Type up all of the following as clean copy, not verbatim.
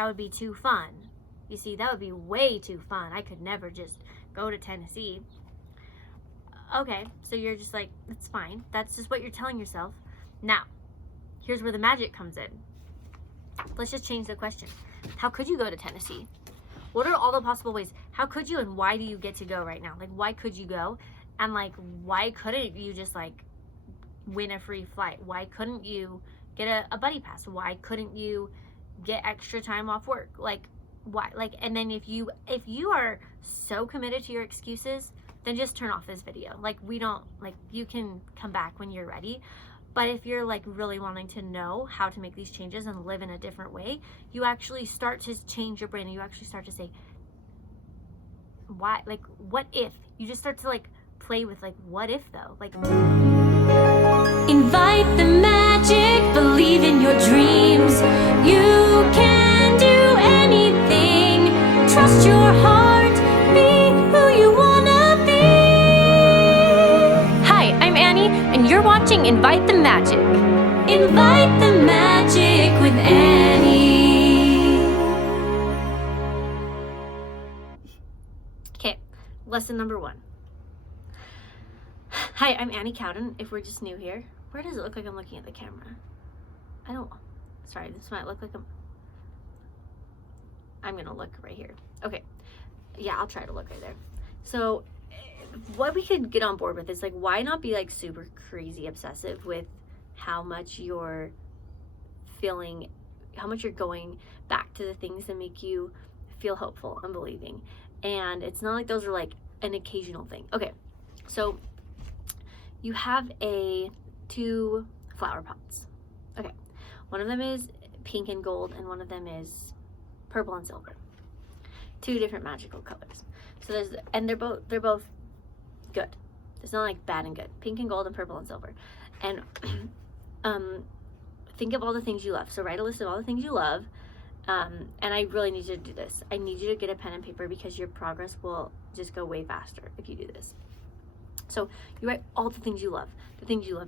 That would be too fun. You see, that would be way too fun. I could never just go to Tennessee. Okay, so you're just like, it's fine. That's just what you're telling yourself. Now, here's where the magic comes in. Let's just change the question. How could you go to Tennessee? What are all the possible ways? How could you, and why do you get to go right now? Like, why could you go? And like, why couldn't you just like win a free flight? Why couldn't you get a buddy pass? Why couldn't you get extra time off work? Like, why? Like, and then if you are so committed to your excuses, then just turn off this video. Like, you can come back when you're ready. But if you're like really wanting to know how to make these changes and live in a different way, you actually start to change your brain, and you actually start to say, why? Like, what if? You just start to like play with like, what if though? Like, invite the magic, believe in your dreams. You can do anything. Trust your heart, be who you wanna be. Hi, I'm Annie, and you're watching Invite the Magic. Invite the magic with Annie. okay, lesson number 1. Hi, I'm Annie Cowden. If we're just new here, where does it look like I'm looking at the camera? Sorry, this might look like I'm gonna look right here. Okay, yeah, I'll try to look right there. So what we could get on board with is like, why not be like super crazy obsessive with how much you're feeling, how much you're going back to the things that make you feel hopeful and believing. And it's not like those are like an occasional thing. Okay, so you have 2 flower pots. Okay, one of them is pink and gold, and one of them is purple and silver. 2 different magical colors. So they're both good. It's not like bad and good. Pink and gold and purple and silver. And think of all the things you love. So write a list of all the things you love. And I really need you to do this. I need you to get a pen and paper, because your progress will just go way faster if you do this. So you write all the things you love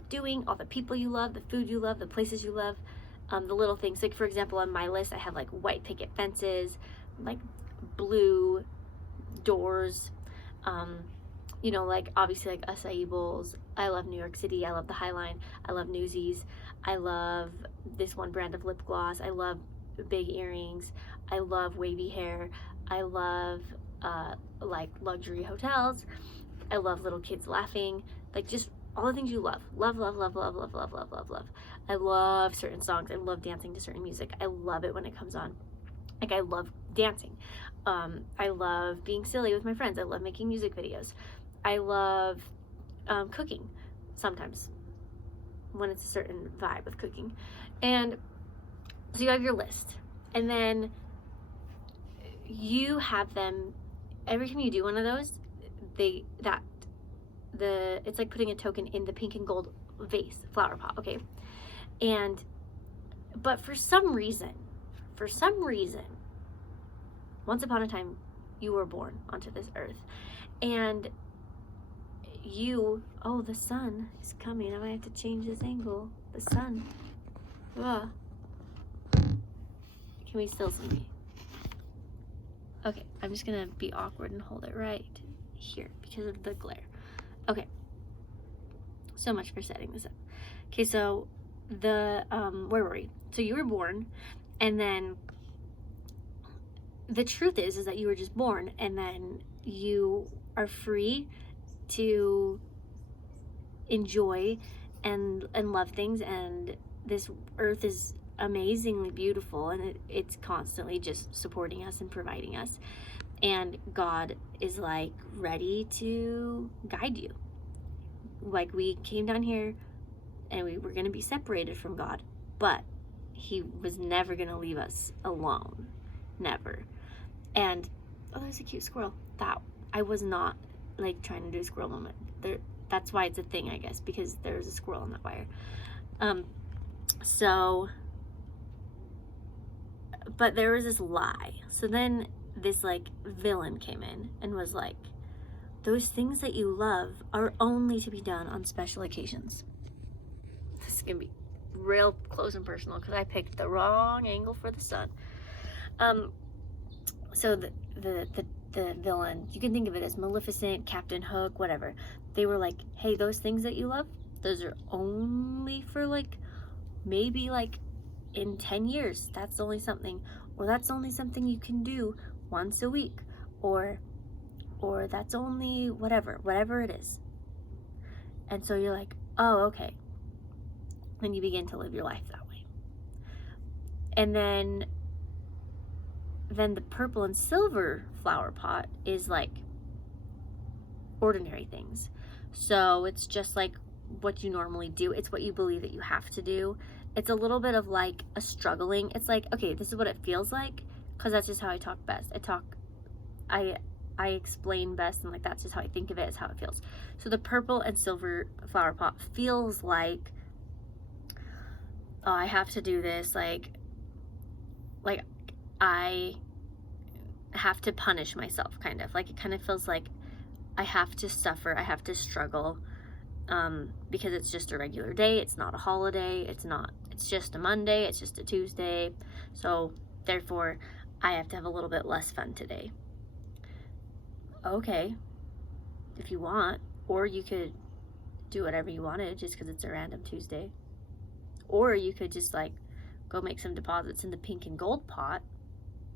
doing, all the people you love, the food you love, the places you love, the little things. Like, for example, on my list, I have like white picket fences, like blue doors, like obviously like acai bowls. I love New York City. I love the High Line. I love Newsies. I love this one brand of lip gloss. I love big earrings. I love wavy hair. I love like luxury hotels. I love little kids laughing. Like, just all the things you love. Love. I love certain songs. I love dancing to certain music. I love it when it comes on. Like, I love dancing. I love being silly with my friends. I love making music videos. I love cooking sometimes, when it's a certain vibe of cooking. And so you have your list, and then you have them, every time you do one of those, it's like putting a token in the pink and gold vase, flower pot, okay? But for some reason, once upon a time, you were born onto this earth, and the sun is coming. I might have to change this angle. The sun. Ugh. Can we still see me? Okay, I'm just gonna be awkward and hold it right here because of the glare. Okay, so much for setting this up. Okay, so where were we? So you were born, and then the truth is that you were just born, and then you are free to enjoy and love things, and this earth is amazingly beautiful, and it's constantly just supporting us and providing us, and God is like ready to guide you. Like, we came down here and we were going to be separated from God, but he was never going to leave us alone, never. And there's a cute squirrel. That I was not like trying to do a squirrel moment there. That's why it's a thing, I guess, because there's a squirrel on that wire. But there was this lie. So then this like villain came in and was like, those things that you love are only to be done on special occasions. This is gonna be real close and personal because I picked the wrong angle for the sun. So the villain, you can think of it as Maleficent, Captain Hook, whatever. They were like, hey, those things that you love, those are only for like, maybe like in 10 years, that's only something, or that's only something you can do once a week, or that's only whatever it is. And so you're like, oh, okay. Then you begin to live your life that way. And then the purple and silver flower pot is like ordinary things. So it's just like what you normally do. It's what you believe that you have to do. It's a little bit of like a struggling. It's like, okay, this is what it feels like, because that's just how I talk best. I explain best, and like that's just how I think of it, is how it feels. So the purple and silver flower pot feels like, oh, I have to do this, like I have to punish myself, kind of. Like, it kind of feels like I have to suffer, I have to struggle, because it's just a regular day, it's not a holiday, it's just a Monday, it's just a Tuesday, so therefore I have to have a little bit less fun today. Okay, if you want, or you could do whatever you wanted just because it's a random Tuesday, or you could just like go make some deposits in the pink and gold pot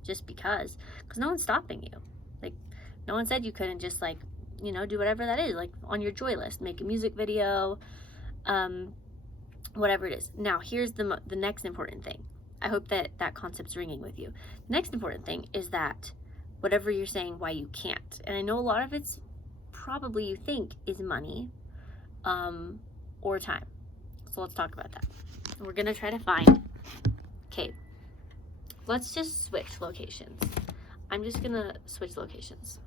just because no one's stopping you. Like, no one said you couldn't just like, you know, do whatever that is, like on your joy list, make a music video, whatever it is. Now here's the next important thing. I hope that concept's ringing with you. The next important thing is that whatever you're saying why you can't, and I know a lot of it's probably you think is money, or time. So let's talk about that. We're gonna try to find, okay, let's just switch locations. I'm just gonna switch locations.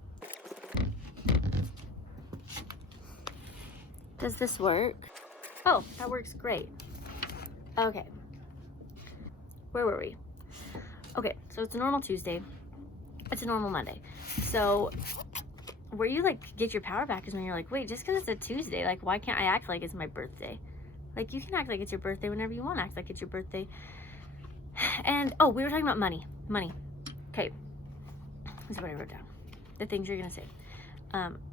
Does this work? Oh, that works great. Okay. Where were we? Okay, so it's a normal Tuesday. It's a normal Monday. So where you like get your power back is when you're like, wait, just because it's a Tuesday, like why can't I act like it's my birthday? Like, you can act like it's your birthday whenever you want to act like it's your birthday. And oh, we were talking about money. Okay, this is what I wrote down. The things you're gonna say.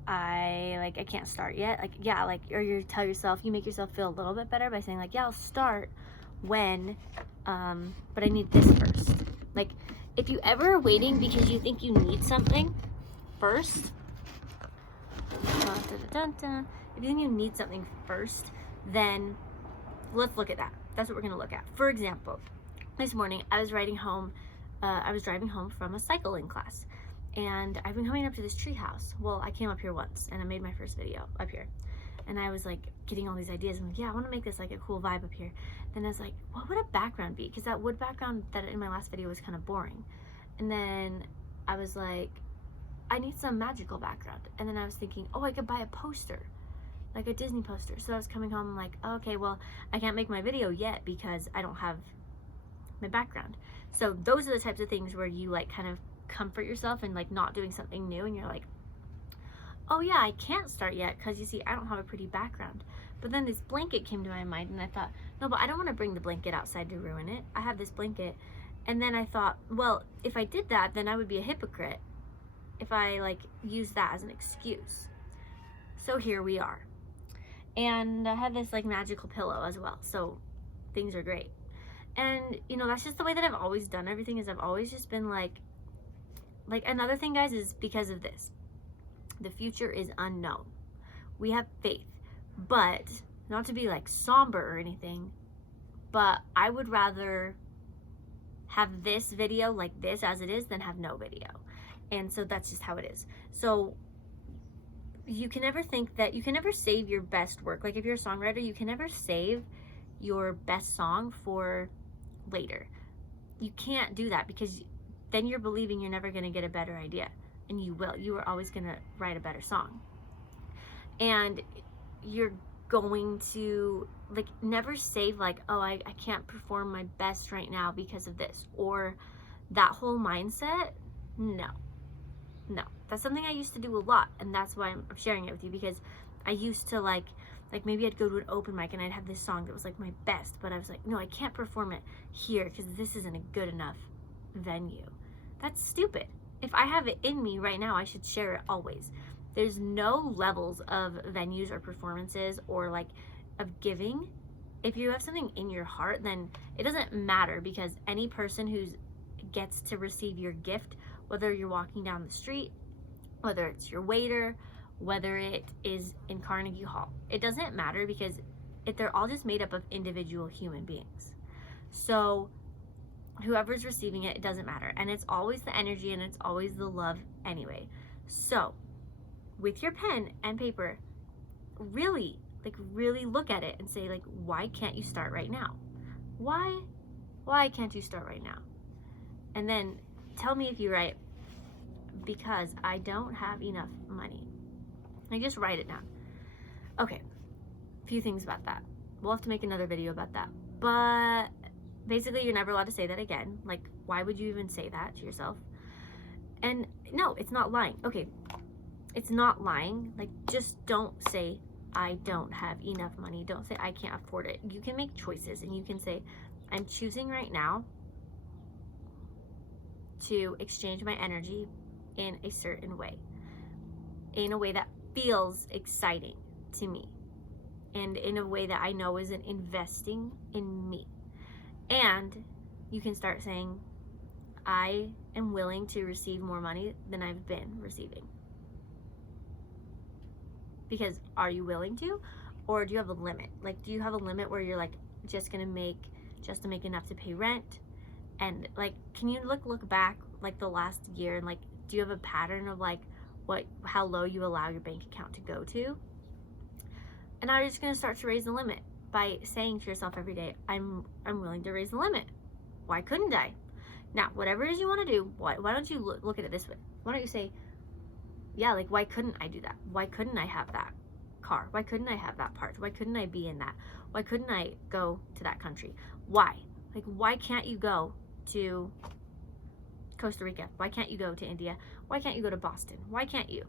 I can't start yet. Like, yeah, like, or you tell yourself, you make yourself feel a little bit better by saying like, yeah, I'll start when, but I need this first. Like, if you ever are waiting because you think you need something first, if you think you need something first, then let's look at that. That's what we're gonna look at. For example, this morning I was driving home from a cycling class, and I've been coming up to this tree house. Well, I came up here once and I made my first video up here, and I was like getting all these ideas. I'm like, yeah, I want to make this like a cool vibe up here. Then I was like, what would a background be? Because that wood background that in my last video was kind of boring. And then I was like, I need some magical background. And then I was thinking, oh, I could buy a poster, like a Disney poster. So I was coming home, I'm like, oh, okay, well, I can't make my video yet because I don't have my background. So those are the types of things where you like kind of comfort yourself and like not doing something new, and you're like, oh yeah, I can't start yet because you see I don't have a pretty background. But then this blanket came to my mind, and I thought, no, but I don't want to bring the blanket outside to ruin it. I have this blanket. And then I thought, well, if I did that, then I would be a hypocrite if I like use that as an excuse. So here we are. And I had this like magical pillow as well, so things are great. And you know, that's just the way that I've always done everything, is I've always just been like another thing, guys, is because of this. The future is unknown. We have faith, but not to be like somber or anything, but I would rather have this video like this as it is than have no video. And so that's just how it is. So you can never think that you can never save your best work. Like, if you're a songwriter, you can never save your best song for later. You can't do that, because then you're believing you're never going to get a better idea. And you will. You are always going to write a better song. And you're going to like never save like, oh, I can't perform my best right now because of this, or that whole mindset. No, that's something I used to do a lot, and that's why I'm sharing it with you, because I used to like maybe I'd go to an open mic and I'd have this song that was like my best, but I was like, no, I can't perform it here because this isn't a good enough venue. That's stupid. If I have it in me right now, I should share it always. There's no levels of venues or performances or like of giving. If you have something in your heart, then it doesn't matter, because any person who gets to receive your gift, whether you're walking down the street, whether it's your waiter, whether it is in Carnegie Hall, it doesn't matter, because they're all just made up of individual human beings. So whoever's receiving it, it doesn't matter. And it's always the energy and it's always the love anyway. So with your pen and paper, really look at it and say, like, why can't you start right now? Why can't you start right now? And then tell me if you write, because I don't have enough money. Like, just write it down. Okay, a few things about that. We'll have to make another video about that. But basically, you're never allowed to say that again. Like, why would you even say that to yourself? And no, it's not lying. Okay, it's not lying. Like, just don't say, I don't have enough money. Don't say, I can't afford it. You can make choices, and you can say, I'm choosing right now to exchange my energy in a certain way, in a way that feels exciting to me, and in a way that I know isn't investing in me. And you can start saying, I am willing to receive more money than I've been receiving. Because are you willing to? Or do you have a limit? Like, do you have a limit where you're like just to make enough to pay rent? And like, can you look back like the last year, and like, do you have a pattern of like how low you allow your bank account to go to? And now you're just gonna start to raise the limit by saying to yourself every day, I'm willing to raise the limit. Why couldn't I? Now, whatever it is you want to do, why don't you look at it this way? Why don't you say, yeah, like, why couldn't I do that? Why couldn't I have that car? Why couldn't I have that part? Why couldn't I be in that? Why couldn't I go to that country? Why? Like, why can't you go to Costa Rica? Why can't you go to India? Why can't you go to Boston? Why can't you?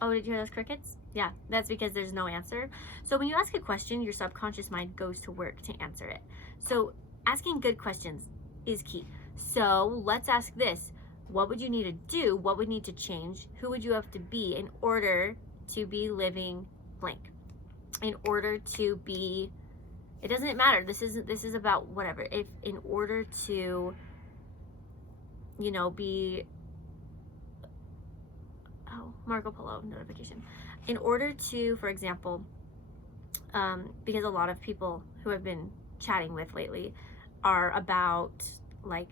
Oh, did you hear those crickets? Yeah, that's because there's no answer. So when you ask a question, your subconscious mind goes to work to answer it. So asking good questions is key. So let's ask this. What would you need to do? What would need to change? Who would you have to be in order to be living blank? In order to be, it doesn't matter. This is about whatever. If in order to, you know, be, oh, Marco Polo notification. In order to, for example, because a lot of people who I've been chatting with lately are about like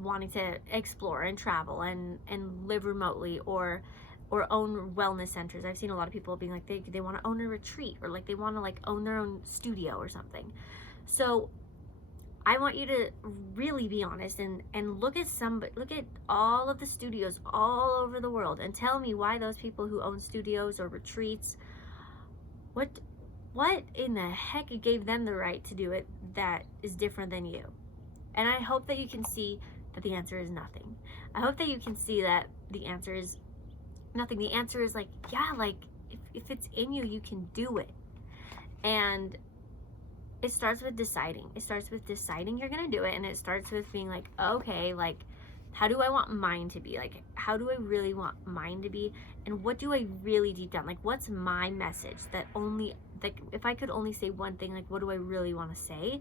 wanting to explore and travel and live remotely or own wellness centers. I've seen a lot of people being like they want to own a retreat, or like they want to like own their own studio or something. So I want you to really be honest and look at all of the studios all over the world and tell me why those people who own studios or retreats, what in the heck gave them the right to do it that is different than you? And I hope that you can see that the answer is nothing. I hope that you can see that the answer is nothing. The answer is like, yeah, like if it's in you, you can do it. And it starts with deciding. It starts with deciding you're gonna do it, and it starts with being like, okay, like, how do I want mine to be? Like, how do I really want mine to be? And what do I really deep down, like, what's my message that only, like, if I could only say one thing, like, what do I really want to say?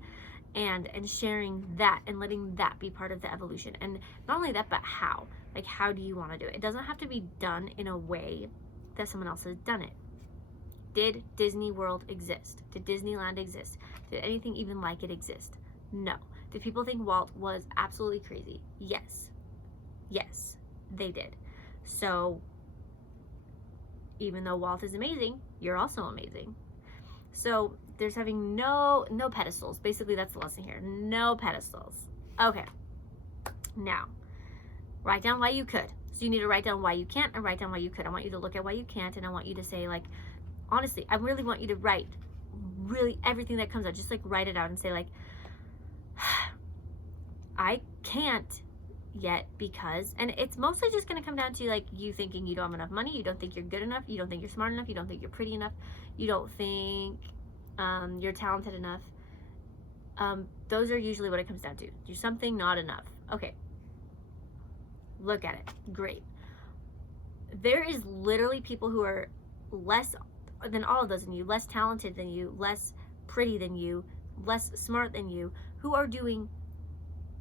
And sharing that and letting that be part of the evolution. And not only that, but how. Like, how do you want to do it? It doesn't have to be done in a way that someone else has done it. Did Disney World exist? Did Disneyland exist? Did anything even like it exist? No. Did people think Walt was absolutely crazy? Yes. Yes, they did. So, even though Walt is amazing, you're also amazing. So, there's having no pedestals. Basically, that's the lesson here. No pedestals. Okay. Now, write down why you could. So you need to write down why you can't and write down why you could. I want you to look at why you can't, and I want you to say, like, honestly, I really want you to write really everything that comes out. Just like write it out and say, like, I can't yet because, and it's mostly just going to come down to like you thinking you don't have enough money, you don't think you're good enough, you don't think you're smart enough, you don't think you're pretty enough, you don't think you're talented enough, Those are usually what it comes down to. Do something, not enough. Okay. Look at it. Great. There is literally people who are less than all of those than you, less talented than you, less pretty than you, less smart than you, who are doing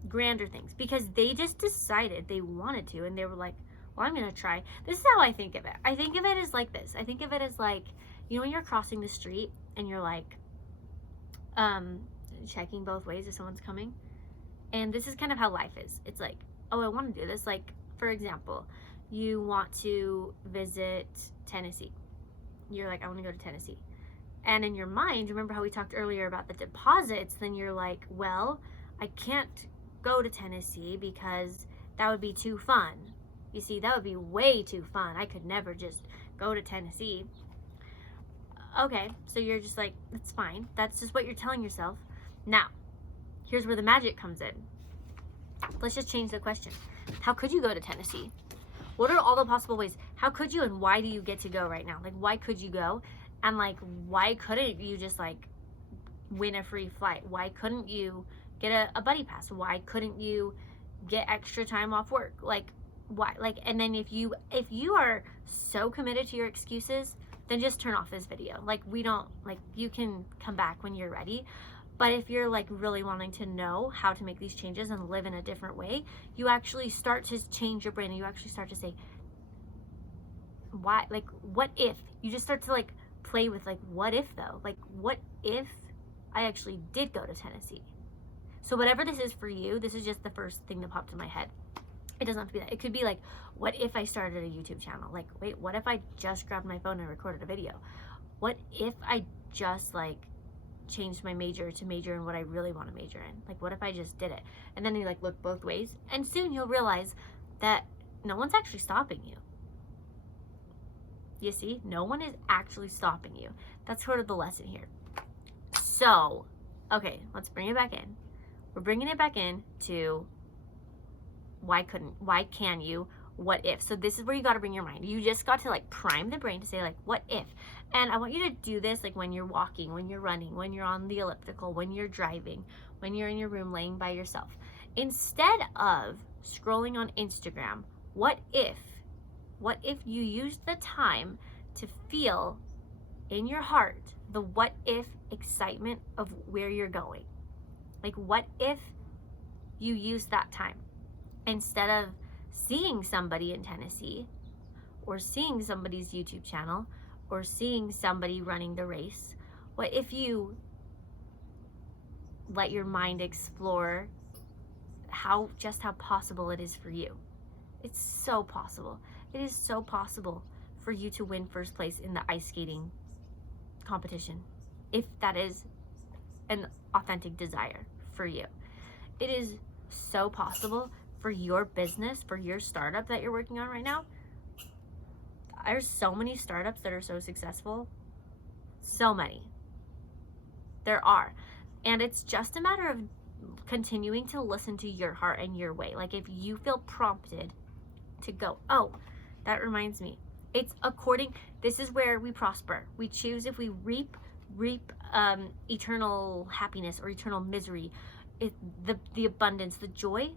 grander things because they just decided they wanted to, and they were like, well, I'm gonna try. This is how I think of it. I think of it as like this. I think of it as like, you know, when you're crossing the street and you're like checking both ways if someone's coming, and this is kind of how life is. It's like, oh, I want to do this. Like, for example, you want to visit Tennessee. You're like, I want to go to Tennessee. And in your mind, remember how we talked earlier about the deposits, then you're like, well, I can't go to Tennessee because that would be too fun. You see, that would be way too fun. I could never just go to Tennessee. Okay, so you're just like, that's fine. That's just what you're telling yourself. Now, here's where the magic comes in. Let's just change the question. How could you go to Tennessee? What are all the possible ways? How could you, and why do you get to go right now? Like, why could you go? And like, why couldn't you just like win a free flight? Why couldn't you get a buddy pass? Why couldn't you get extra time off work? Like, why? Like, and then if you are so committed to your excuses, then just turn off this video. Like, we don't, like, you can come back when you're ready. But if you're like really wanting to know how to make these changes and live in a different way, you actually start to change your brain, and you actually start to say, why? Like, what if? You just start to like play with like, what if though? Like, what if I actually did go to Tennessee? So whatever this is for you, this is just the first thing that popped in my head. It doesn't have to be that. It could be like, what if I started a YouTube channel? Like, wait, what if I just grabbed my phone and recorded a video? What if I just like changed my major to major in what I really want to major in? Like, what if I just did it? And then you like look both ways, and soon you'll realize that no one's actually stopping you. You see, no one is actually stopping you. That's sort of the lesson here. So, okay, let's bring it back in. We're bringing it back in to why can you, what if? So this is where you got to bring your mind. You just got to like prime the brain to say like, what if? And I want you to do this like when you're walking, when you're running, when you're on the elliptical, when you're driving, when you're in your room laying by yourself. Instead of scrolling on Instagram, what if you used the time to feel in your heart the what if excitement of where you're going? Like, what if you use that time instead of seeing somebody in Tennessee, or seeing somebody's YouTube channel, or seeing somebody running the race? What if you let your mind explore how possible it is for you? It's so possible. It is so possible for you to win first place in the ice skating competition, if that is an authentic desire for you. It is so possible for your business, for your startup that you're working on right now. There's so many startups that are so successful. So many. There are. And it's just a matter of continuing to listen to your heart and your way. Like, if you feel prompted to go, oh, that reminds me. It's according, this is where we prosper. We choose if we reap eternal happiness or eternal misery, the abundance, the joy,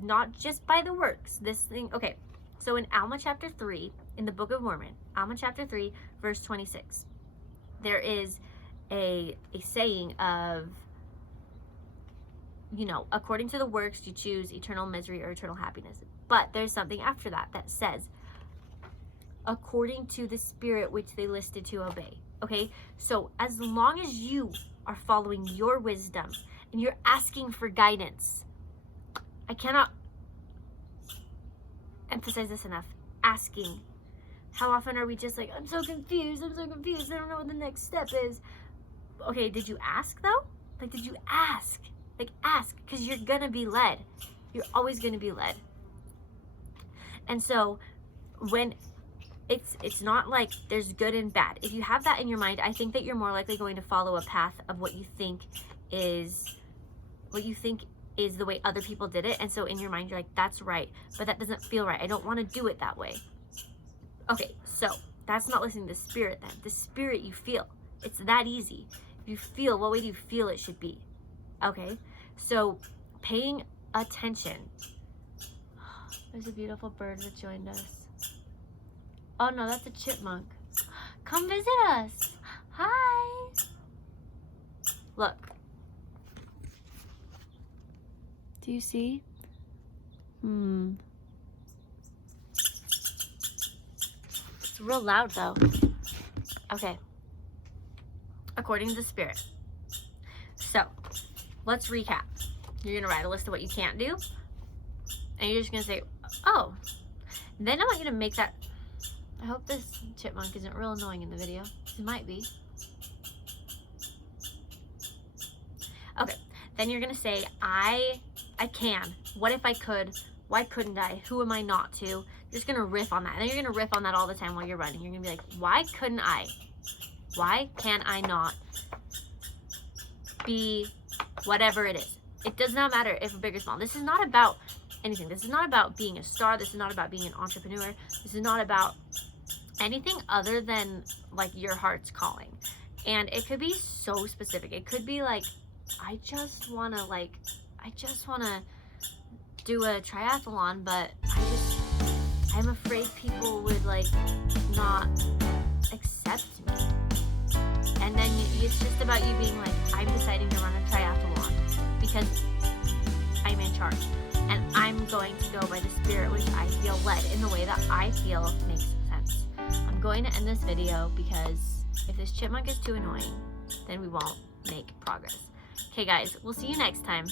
not just by the works. This thing, okay. So in Alma chapter 3, in the Book of Mormon, Alma chapter 3, verse 26, there is a saying of, you know, according to the works, you choose eternal misery or eternal happiness. But there's something after that that says, according to the spirit which they listed to obey. Okay, so as long as you are following your wisdom and you're asking for guidance, I cannot emphasize this enough. Asking. How often are we just like, I'm so confused, I don't know what the next step is. Okay, did you ask though? Like, did you ask? Like, ask, because you're gonna be led. You're always gonna be led. And so when it's not like there's good and bad. If you have that in your mind, I think that you're more likely going to follow a path of what you think is the way other people did it. And so in your mind, you're like, that's right, but that doesn't feel right. I don't want to do it that way. Okay, so that's not listening to the spirit then. The spirit you feel. It's that easy. what way do you feel it should be? Okay, so paying attention. There's a beautiful bird that joined us. Oh no, that's a chipmunk. Come visit us. Hi. Look. Do you see? It's real loud though. Okay. According to the spirit. So, let's recap. You're gonna write a list of what you can't do. And you're just gonna say, oh. Then I want you to make that. I hope this chipmunk isn't real annoying in the video. It might be. Okay. Then you're gonna say, I can. What if I could? Why couldn't I? Who am I not to? You're just gonna riff on that. And then you're gonna riff on that all the time while you're running. You're gonna be like, why couldn't I? Why can I not be whatever it is? It does not matter if big or small. This is not about anything. This is not about being a star. This is not about being an entrepreneur. This is not about anything other than like your heart's calling. And it could be so specific. It could be like, I just wanna do a triathlon, but I'm afraid people would like not accept me. And then it's just about you being like, I'm deciding to run a triathlon because I'm in charge. And I'm going to go by the spirit which I feel led in the way that I feel makes sense. I'm going to end this video because if this chipmunk is too annoying, then we won't make progress. Okay guys, we'll see you next time.